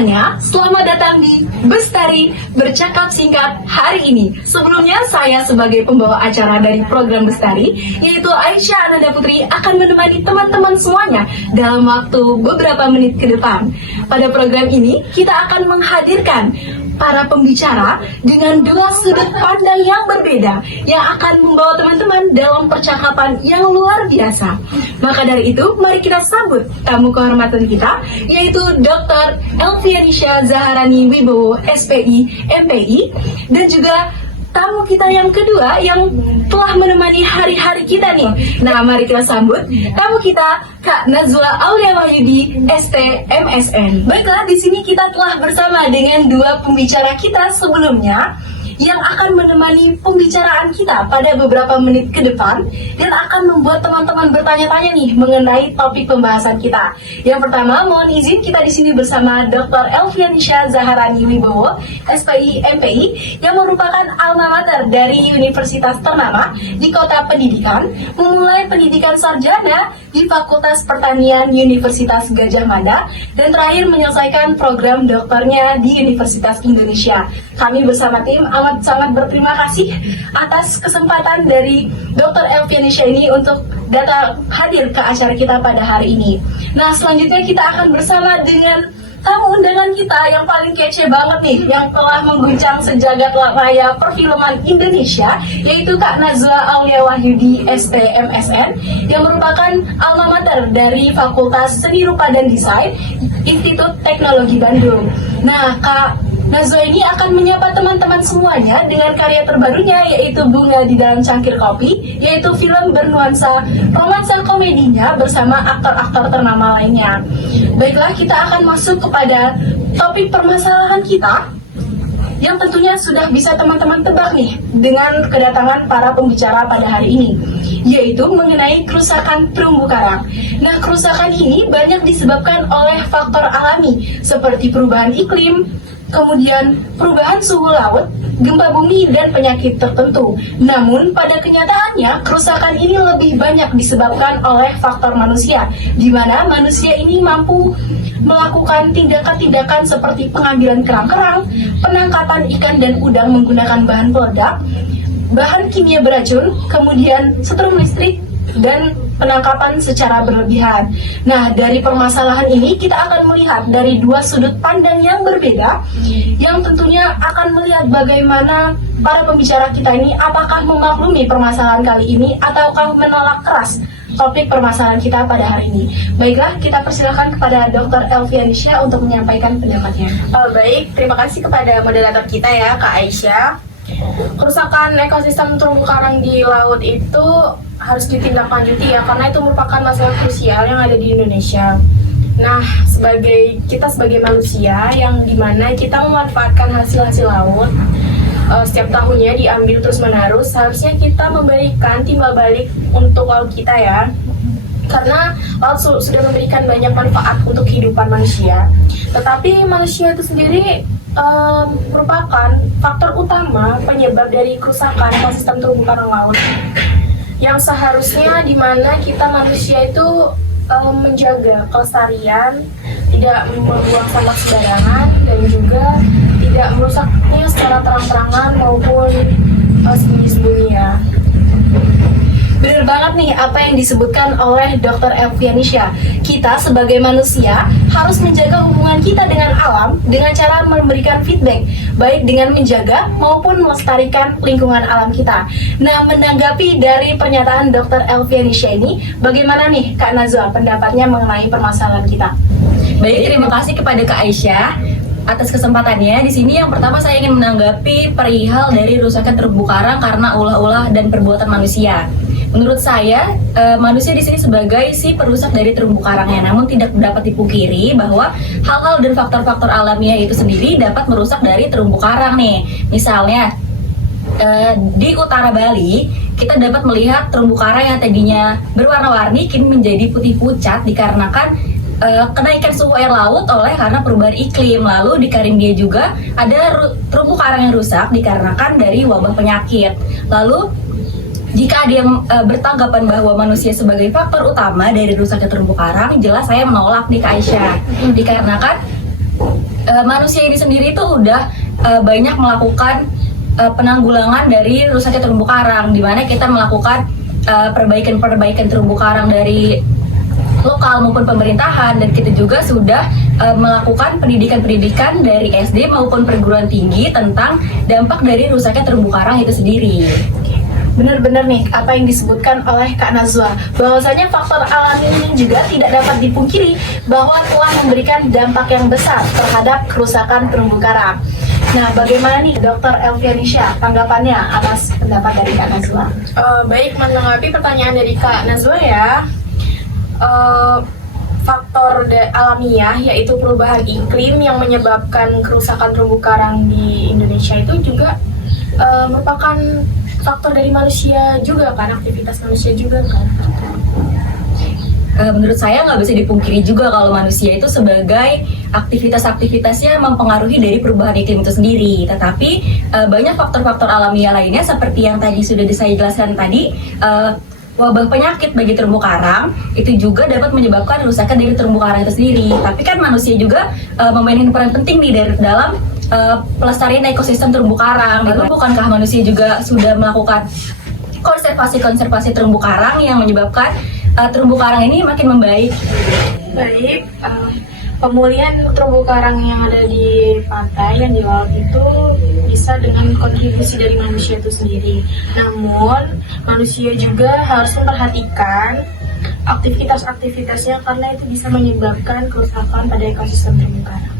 semuanya, selamat datang di Bestari Bercakap Singkat hari ini. Sebelumnya saya sebagai pembawa acara dari program Bestari, yaitu Aisyah Ananda Putri, akan menemani teman-teman semuanya dalam waktu beberapa menit ke depan. Pada program ini kita akan menghadirkan para pembicara dengan dua sudut pandang yang berbeda yang akan membawa teman-teman dalam percakapan yang luar biasa. Maka dari itu, mari kita sambut tamu kehormatan kita, yaitu Dr. Elvianisha Zaharani Wibowo, SPI, MPI, dan juga tamu kita yang kedua yang telah menemani hari-hari kita nih. Nah, mari kita sambut tamu kita, Kak Nazwa Aulia Wahyudi, ST, MSN. Baiklah, di sini kita telah bersama dengan dua pembicara kita sebelumnya yang akan menemani pembicaraan kita pada beberapa menit ke depan dan akan membuat teman-teman bertanya-tanya nih mengenai topik pembahasan kita. Yang pertama, mohon izin kita di sini bersama Dr. Elvianisha Zaharani Wibowo, SPI MPI, yang merupakan alma mater dari universitas ternama di Kota Pendidikan, memulai pendidikan sarjana di Fakultas Pertanian Universitas Gadjah Mada, dan terakhir menyelesaikan program doktornya di Universitas Indonesia. Kami bersama tim sangat berterima kasih atas kesempatan dari Dr. Elvianisha ini untuk datang hadir ke acara kita pada hari ini. Nah, selanjutnya kita akan bersama dengan tamu undangan kita yang paling kece banget nih, yang telah mengguncang sejagat raya perfilman Indonesia, yaitu Kak Nazwa Aulia Wahyudi, ST, MSN, yang merupakan alma mater dari Fakultas Seni Rupa dan Desain Institut Teknologi Bandung. Nah, Kak Nazwa ini akan menyapa teman-teman semuanya dengan karya terbarunya, yaitu Bunga di Dalam Cangkir Kopi, yaitu film bernuansa romansa komedinya bersama aktor-aktor ternama lainnya. Baiklah, kita akan masuk kepada topik permasalahan kita yang tentunya sudah bisa teman-teman tebak nih dengan kedatangan para pembicara pada hari ini, yaitu mengenai kerusakan terumbu karang. Nah, kerusakan ini banyak disebabkan oleh faktor alami seperti perubahan iklim, kemudian perubahan suhu laut, gempa bumi, dan penyakit tertentu. Namun, pada kenyataannya, kerusakan ini lebih banyak disebabkan oleh faktor manusia, di mana manusia ini mampu melakukan tindakan-tindakan seperti pengambilan kerang-kerang, penangkapan ikan dan udang menggunakan bahan peledak, bahan kimia beracun, kemudian setrum listrik, dan penangkapan secara berlebihan. Nah, dari permasalahan ini kita akan melihat dari dua sudut pandang yang berbeda, yang tentunya akan melihat bagaimana para pembicara kita ini apakah memaklumi permasalahan kali ini ataukah menolak keras topik permasalahan kita pada hari ini. Baiklah, kita persilakan kepada Dr. Elvianisha untuk menyampaikan pendapatnya. Baik, terima kasih kepada moderator kita ya, Kak Aisyah. Kerusakan ekosistem terumbu karang di laut itu harus ditindaklanjuti ya, karena itu merupakan masalah krusial yang ada di Indonesia. Nah, kita sebagai manusia yang dimana kita memanfaatkan hasil-hasil laut setiap tahunnya diambil terus-menerus, seharusnya kita memberikan timbal balik untuk laut kita ya, karena laut sudah memberikan banyak manfaat untuk kehidupan manusia. Tetapi manusia itu sendiri merupakan faktor utama penyebab dari kerusakan ekosistem terumbu karang laut, yang seharusnya dimana kita manusia itu menjaga kelestarian, tidak membuang sampah sembarangan, dan juga tidak merusaknya secara terang-terangan maupun sembunyi-sembunyi ya. Benar banget nih apa yang disebutkan oleh Dr. Elvianisha. Kita sebagai manusia harus menjaga hubungan kita dengan alam dengan cara memberikan feedback, baik dengan menjaga maupun melestarikan lingkungan alam kita. Nah, menanggapi dari pernyataan Dr. Elvianisha ini, bagaimana nih Kak Nazwa pendapatnya mengenai permasalahan kita? Baik, terima kasih kepada Kak Aisyah atas kesempatannya. Di sini yang pertama saya ingin menanggapi perihal dari rusakan terumbu karang karena ulah-ulah dan perbuatan manusia. Menurut saya, manusia di sini sebagai si perusak dari terumbu karangnya. Namun tidak dapat dipungkiri bahwa hal-hal dan faktor-faktor alamiah itu sendiri dapat merusak dari terumbu karang nih. Misalnya, di utara Bali, kita dapat melihat terumbu karang yang tadinya berwarna-warni kini menjadi putih pucat dikarenakan kenaikan suhu air laut oleh karena perubahan iklim. Lalu di Karimbia juga ada terumbu karang yang rusak dikarenakan dari wabah penyakit. Lalu jika ada yang bertanggapan bahwa manusia sebagai faktor utama dari rusaknya terumbu karang, jelas saya menolak nih Kak Aisyah. Dikarenakan manusia ini sendiri tuh udah banyak melakukan penanggulangan dari rusaknya terumbu karang, di mana kita melakukan perbaikan terumbu karang dari lokal maupun pemerintahan, dan kita juga sudah melakukan pendidikan dari SD maupun perguruan tinggi tentang dampak dari rusaknya terumbu karang itu sendiri. Benar-benar nih apa yang disebutkan oleh Kak Nazwa, bahwasanya faktor alami ini juga tidak dapat dipungkiri bahwa telah memberikan dampak yang besar terhadap kerusakan terumbu karang. Nah, bagaimana nih Dr. Elvianisha tanggapannya atas pendapat dari Kak Nazwa? Baik, menanggapi pertanyaan dari Kak Nazwa ya. Faktor alamiah yaitu perubahan iklim yang menyebabkan kerusakan terumbu karang di Indonesia itu juga merupakan faktor dari manusia juga kan, aktivitas manusia juga kan. Menurut saya nggak bisa dipungkiri juga kalau manusia itu sebagai aktivitasnya mempengaruhi dari perubahan iklim itu sendiri. Tetapi banyak faktor-faktor alamiah lainnya seperti yang tadi sudah saya jelaskan tadi. Wabah penyakit bagi terumbu karang itu juga dapat menyebabkan kerusakan dari terumbu karang itu sendiri. Tapi kan manusia juga memainkan peran penting nih dalam pelestarian ekosistem terumbu karang. Lalu bukankah manusia juga sudah melakukan konservasi terumbu karang yang menyebabkan terumbu karang ini makin membaik? Baik, pemulihan terumbu karang yang ada di pantai, yang di laut itu bisa dengan kontribusi dari manusia itu sendiri. Namun, manusia juga harus memperhatikan aktivitasnya karena itu bisa menyebabkan kerusakan pada ekosistem terumbu karang.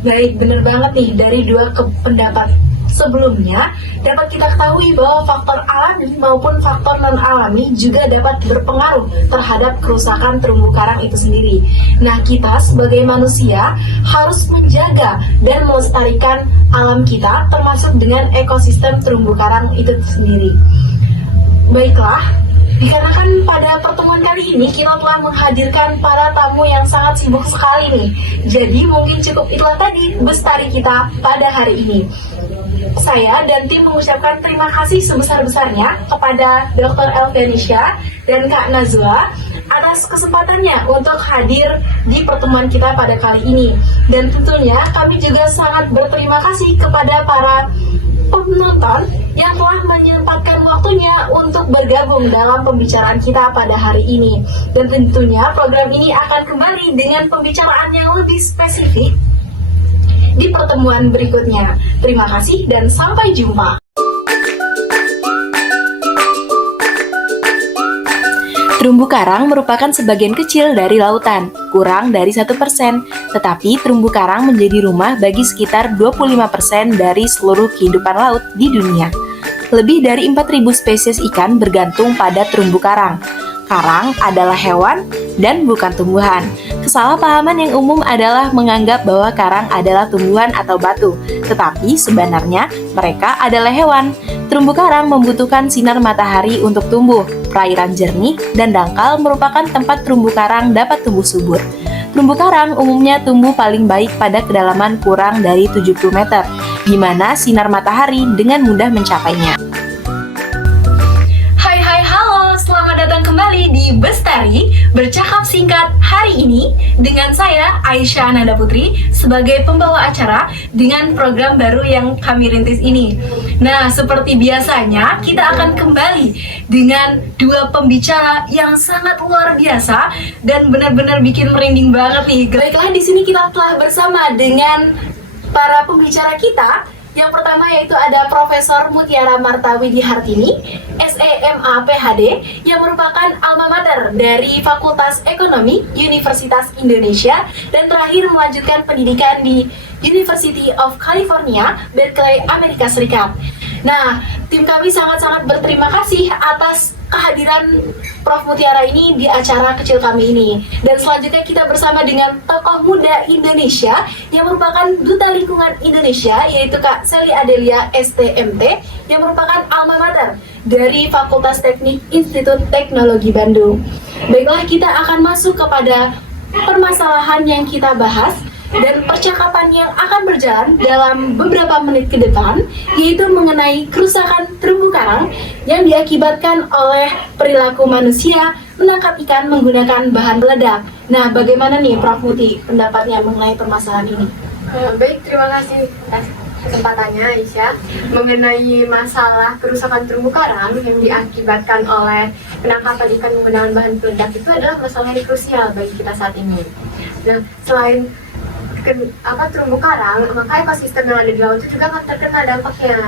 Baik, benar banget nih, dari dua pendapat sebelumnya dapat kita ketahui bahwa faktor alami maupun faktor non-alami juga dapat berpengaruh terhadap kerusakan terumbu karang itu sendiri. Nah, kita sebagai manusia harus menjaga dan melestarikan alam kita termasuk dengan ekosistem terumbu karang itu sendiri. Baiklah, dikarenakan pada pertemuan kali ini kita telah menghadirkan para tamu yang sangat sibuk sekali nih. Jadi mungkin cukup itulah tadi Bestari kita pada hari ini. Saya dan tim mengucapkan terima kasih sebesar-besarnya kepada Dr. Elvianisha dan Kak Nazwa atas kesempatannya untuk hadir di pertemuan kita pada kali ini. Dan tentunya kami juga sangat berterima kasih kepada para penonton yang telah menyempatkan waktunya untuk bergabung dalam pembicaraan kita pada hari ini. Dan tentunya program ini akan kembali dengan pembicaraan yang lebih spesifik di pertemuan berikutnya. Terima kasih dan sampai jumpa. Terumbu karang merupakan sebagian kecil dari lautan, kurang dari 1%, tetapi terumbu karang menjadi rumah bagi sekitar 25% dari seluruh kehidupan laut di dunia. Lebih dari 4.000 spesies ikan bergantung pada terumbu karang. Karang adalah hewan dan bukan tumbuhan. Kesalahpahaman yang umum adalah menganggap bahwa karang adalah tumbuhan atau batu, tetapi sebenarnya mereka adalah hewan. Terumbu karang membutuhkan sinar matahari untuk tumbuh. Perairan jernih dan dangkal merupakan tempat terumbu karang dapat tumbuh subur. Terumbu karang umumnya tumbuh paling baik pada kedalaman kurang dari 70 meter, di mana sinar matahari dengan mudah mencapainya. Selamat datang kembali di Bestari Bercakap Singkat hari ini dengan saya Aisyah Ananda Putri sebagai pembawa acara dengan program baru yang kami rintis ini. Nah, seperti biasanya kita akan kembali dengan dua pembicara yang sangat luar biasa dan benar-benar bikin merinding banget nih. Baiklah, di sini kita telah bersama dengan para pembicara kita. Yang pertama yaitu ada Profesor Mutiara Martawidi Hartini, SEMA PhD, yang merupakan alma mater dari Fakultas Ekonomi Universitas Indonesia dan terakhir melanjutkan pendidikan di University of California, Berkeley, Amerika Serikat. Nah, tim kami sangat-sangat berterima kasih atas kehadiran Prof. Mutiara ini di acara kecil kami ini. Dan selanjutnya kita bersama dengan tokoh muda Indonesia yang merupakan Duta Lingkungan Indonesia, yaitu Kak Sally Adelia STMT, yang merupakan alma mater dari Fakultas Teknik Institut Teknologi Bandung. Baiklah, kita akan masuk kepada permasalahan yang kita bahas dan percakapan yang akan berjalan dalam beberapa menit ke depan, yaitu mengenai kerusakan terumbu karang yang diakibatkan oleh perilaku manusia menangkap ikan menggunakan bahan peledak. Nah, bagaimana nih Prof. Muti pendapatnya mengenai permasalahan ini? Baik, terima kasih atas kesempatannya Aisyah. Mengenai masalah kerusakan terumbu karang yang diakibatkan oleh penangkapan ikan menggunakan bahan peledak itu adalah masalah yang krusial bagi kita saat ini. Nah, selain terumbu karang, maka ekosistem yang ada di laut itu juga akan terkena dampaknya.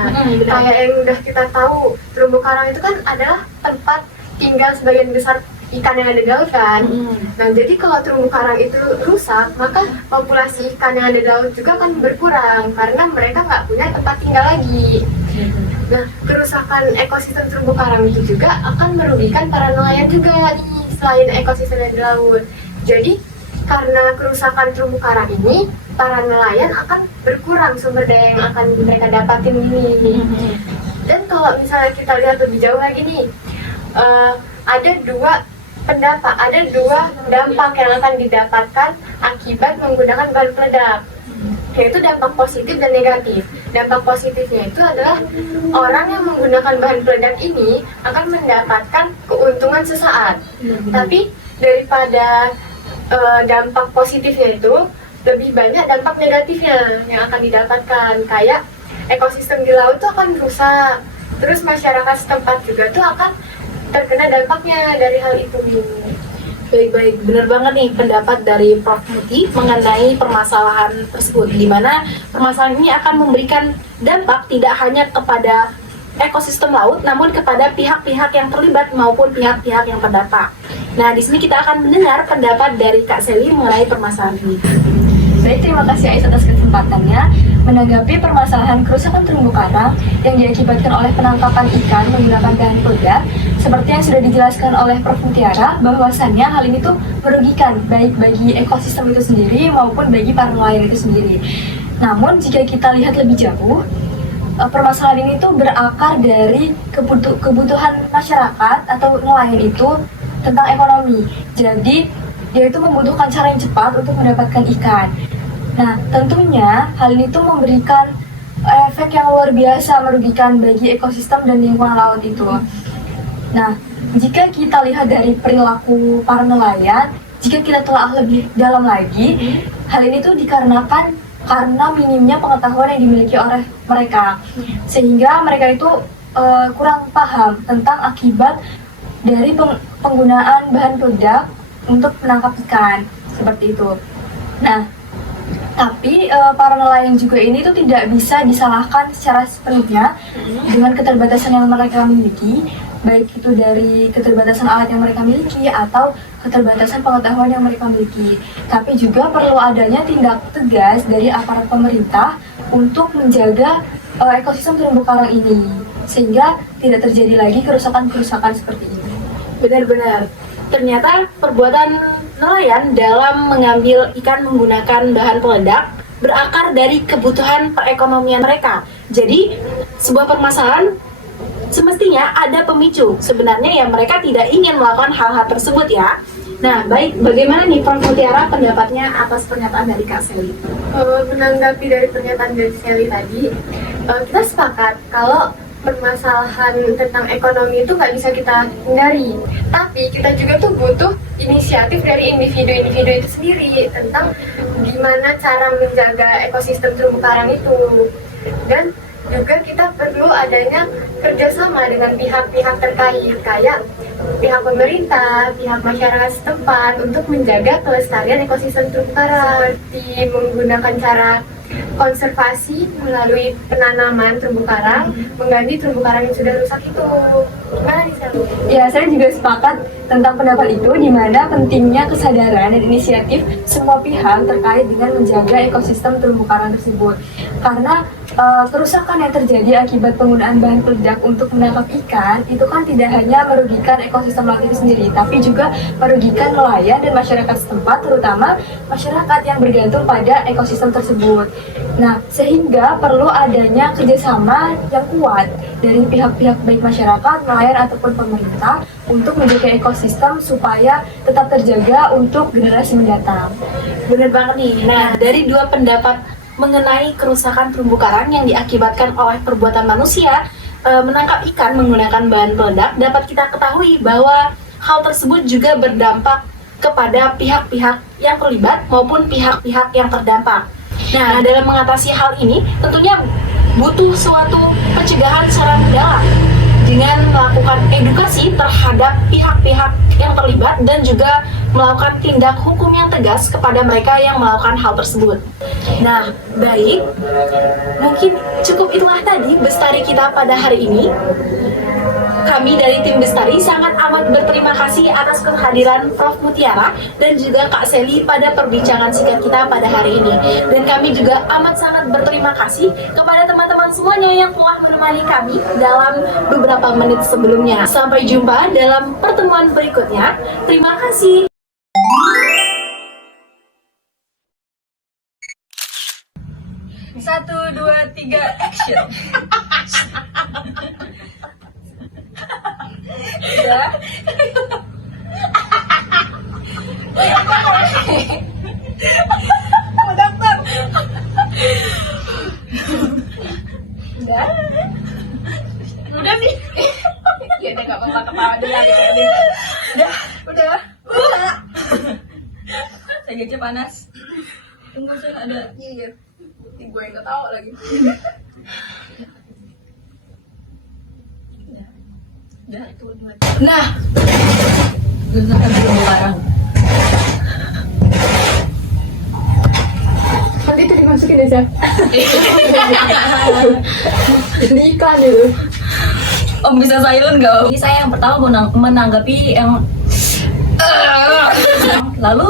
Kayak yang udah kita tahu, terumbu karang itu kan adalah tempat tinggal sebagian besar ikan yang ada di laut kan. Nah, jadi kalau terumbu karang itu rusak, maka populasi ikan yang ada di laut juga akan berkurang karena mereka nggak punya tempat tinggal lagi. Nah, kerusakan ekosistem terumbu karang itu juga akan merugikan para nelayan juga nih, selain ekosistem yang di laut. Jadi karena kerusakan terumbu karang ini, para nelayan akan berkurang sumber daya yang akan mereka dapatin ini. Dan kalau misalnya kita lihat lebih jauh lagi nih, ada dua dampak yang akan didapatkan akibat menggunakan bahan peledak, yaitu dampak positif dan negatif. Dampak positifnya itu adalah orang yang menggunakan bahan peledak ini akan mendapatkan keuntungan sesaat. Tapi daripada dampak positifnya itu, lebih banyak dampak negatifnya yang akan didapatkan, kayak ekosistem di laut itu akan rusak, terus masyarakat setempat juga tuh akan terkena dampaknya dari hal itu. Baik-baik, benar banget nih pendapat dari Prof. Muti mengenai permasalahan tersebut, di mana permasalahan ini akan memberikan dampak tidak hanya kepada ekosistem laut, namun kepada pihak-pihak yang terlibat maupun pihak-pihak yang terdampak. Nah, di sini kita akan mendengar pendapat dari Kak Seli mengenai permasalahan ini. Baik, terima kasih Ais atas kesempatannya menanggapi permasalahan kerusakan terumbu karang yang diakibatkan oleh penangkapan ikan menggunakan bahan peledak. Seperti yang sudah dijelaskan oleh Prof. Mutiara, bahwasannya hal ini tuh merugikan baik bagi ekosistem itu sendiri maupun bagi para nelayan itu sendiri. Namun jika kita lihat lebih jauh, permasalahan ini tuh berakar dari kebutuhan masyarakat atau nelayan itu tentang ekonomi. Jadi dia itu membutuhkan cara yang cepat untuk mendapatkan ikan. Nah, tentunya hal ini tuh memberikan efek yang luar biasa merugikan bagi ekosistem dan lingkungan laut itu. Nah, jika kita lihat dari perilaku para nelayan, jika kita telah lebih dalam lagi, hal ini tuh dikarenakan karena minimnya pengetahuan yang dimiliki oleh mereka, sehingga mereka itu kurang paham tentang akibat dari penggunaan bahan peledak untuk menangkap ikan, seperti itu. Nah, tapi para nelayan juga ini tuh tidak bisa disalahkan secara sepenuhnya dengan keterbatasan yang mereka miliki, baik itu dari keterbatasan alat yang mereka miliki atau keterbatasan pengetahuan yang mereka miliki. Tapi juga perlu adanya tindak tegas dari aparat pemerintah untuk menjaga ekosistem terumbu karang ini, sehingga tidak terjadi lagi kerusakan-kerusakan seperti ini. Benar-benar. Ternyata perbuatan nelayan dalam mengambil ikan menggunakan bahan peledak berakar dari kebutuhan perekonomian mereka. Jadi, sebuah permasalahan semestinya ada pemicu. Sebenarnya ya mereka tidak ingin melakukan hal-hal tersebut ya. Nah, baik, bagaimana nih Prof. Mutiara pendapatnya atas pernyataan dari Kak Seli? Menanggapi dari pernyataan dari Seli tadi, kita sepakat kalau permasalahan tentang ekonomi itu nggak bisa kita hindari. Tapi kita juga tuh butuh inisiatif dari individu-individu itu sendiri tentang gimana cara menjaga ekosistem terumbu karang itu. Dan juga kita perlu adanya kerjasama dengan pihak-pihak terkait, kayak pihak pemerintah, pihak masyarakat setempat untuk menjaga kelestarian ekosistem terumbu karang, menggunakan cara konservasi melalui penanaman terumbu karang, mengganti terumbu karang yang sudah rusak itu. Gimana nih, Sel? Ya, saya juga sepakat tentang pendapat itu, di mana pentingnya kesadaran dan inisiatif semua pihak terkait dengan menjaga ekosistem terumbu karang tersebut. Karena kerusakan yang terjadi akibat penggunaan bahan peledak untuk menangkap ikan itu kan tidak hanya merugikan ekosistem laut itu sendiri, tapi juga merugikan nelayan dan masyarakat setempat, terutama masyarakat yang bergantung pada ekosistem tersebut. Nah, sehingga perlu adanya kerjasama yang kuat dari pihak-pihak baik masyarakat, nelayan ataupun pemerintah untuk menjaga ekosistem supaya tetap terjaga untuk generasi mendatang. Benar banget nih. Nah, dari dua pendapat mengenai kerusakan terumbu karang yang diakibatkan oleh perbuatan manusia menangkap ikan menggunakan bahan peledak, dapat kita ketahui bahwa hal tersebut juga berdampak kepada pihak-pihak yang terlibat maupun pihak-pihak yang terdampak. Nah, dalam mengatasi hal ini tentunya butuh suatu pencegahan secara mendalam dengan melakukan edukasi terhadap pihak-pihak yang terlibat dan juga melakukan tindak hukum yang tegas kepada mereka yang melakukan hal tersebut. Nah, baik, mungkin cukup itulah tadi Bestari kita pada hari ini. Kami dari tim Bestari sangat amat berterima kasih atas kehadiran Prof. Mutiara dan juga Kak Seli pada perbincangan singkat kita pada hari ini. Dan kami juga amat sangat berterima kasih kepada teman-teman semuanya yang telah menemani kami dalam beberapa menit sebelumnya. Sampai jumpa dalam pertemuan berikutnya. Terima kasih. Satu, dua, tiga, action. Ya. Udah nih. Ya udah nggak apa-apa ketawa dulu lagi. Udah. Saya aja panas. Tunggu saya ada. Iya. Gue yang ketawa lagi. Udah. Nah, Rusakan terumbu karang. Nanti itu dimasukin ya, Sel. Di iklan dulu. Om bisa silent gak Om? Ini saya yang pertama menanggapi yang lalu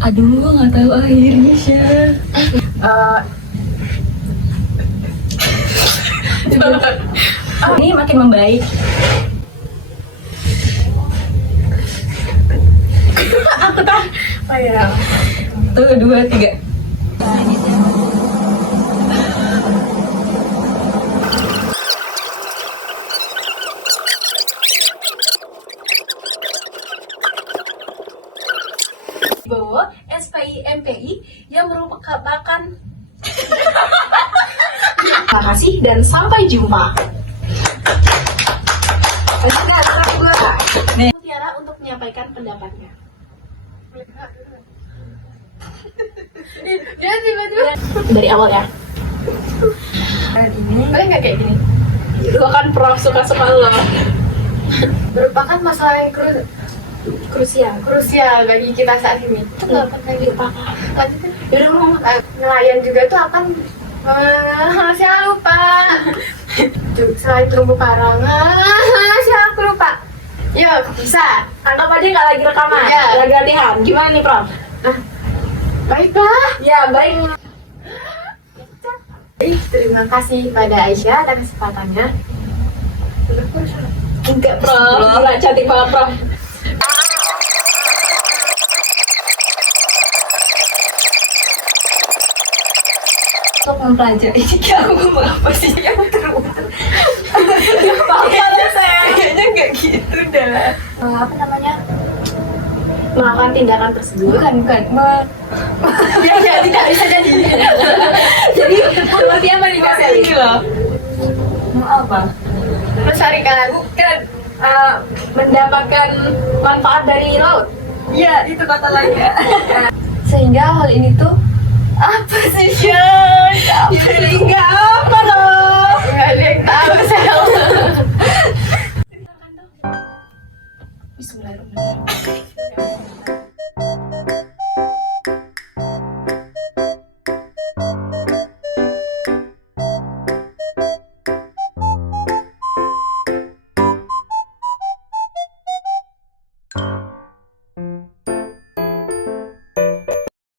aduh nggak tahu akhirnya Syah. Ini makin membaik. Aku tahu. Oh ya. Tuh, 2, 3. Bowo, SPI MPI yang merupakan terima kasih dan sampai jumpa. Mutiara untuk menyampaikan pendapatnya. Dia tiba-tiba. Dari awal ya. Boleh nggak kayak gini? Gue kan prof suka lo. Merupakan masalah yang krusial bagi kita saat ini. Itu nggak pernah dilupakan. Lanjutin. Yaudah ngomong. Nelayan juga tuh akan saya lupa. Selain terumbu karang, aku lupa. Yuk, bisa. Anggap aja nggak lagi rekaman, Iya. lagi latihan. Gimana nih prof? Baiklah. Ya baik. Terima kasih pada Aisyah atas kesempatannya. Enggak prof, gila cantik banget prof. Untuk mempelajari aku ngomong apa sih yang terus. Kayaknya nggak gitu dah. Apa namanya? Melakukan tindakan tersebut. Bukan. Ya, tidak bisa jadi. Jadi seperti apa nih Kak Seli? Mau apa? Melestarikan. Bukan mendapatkan manfaat dari laut. Iya, itu kata lainnya. Sehingga hal ini tuh Apa sih Syah? Sehingga apa loh? nggak ada yang tahu saya.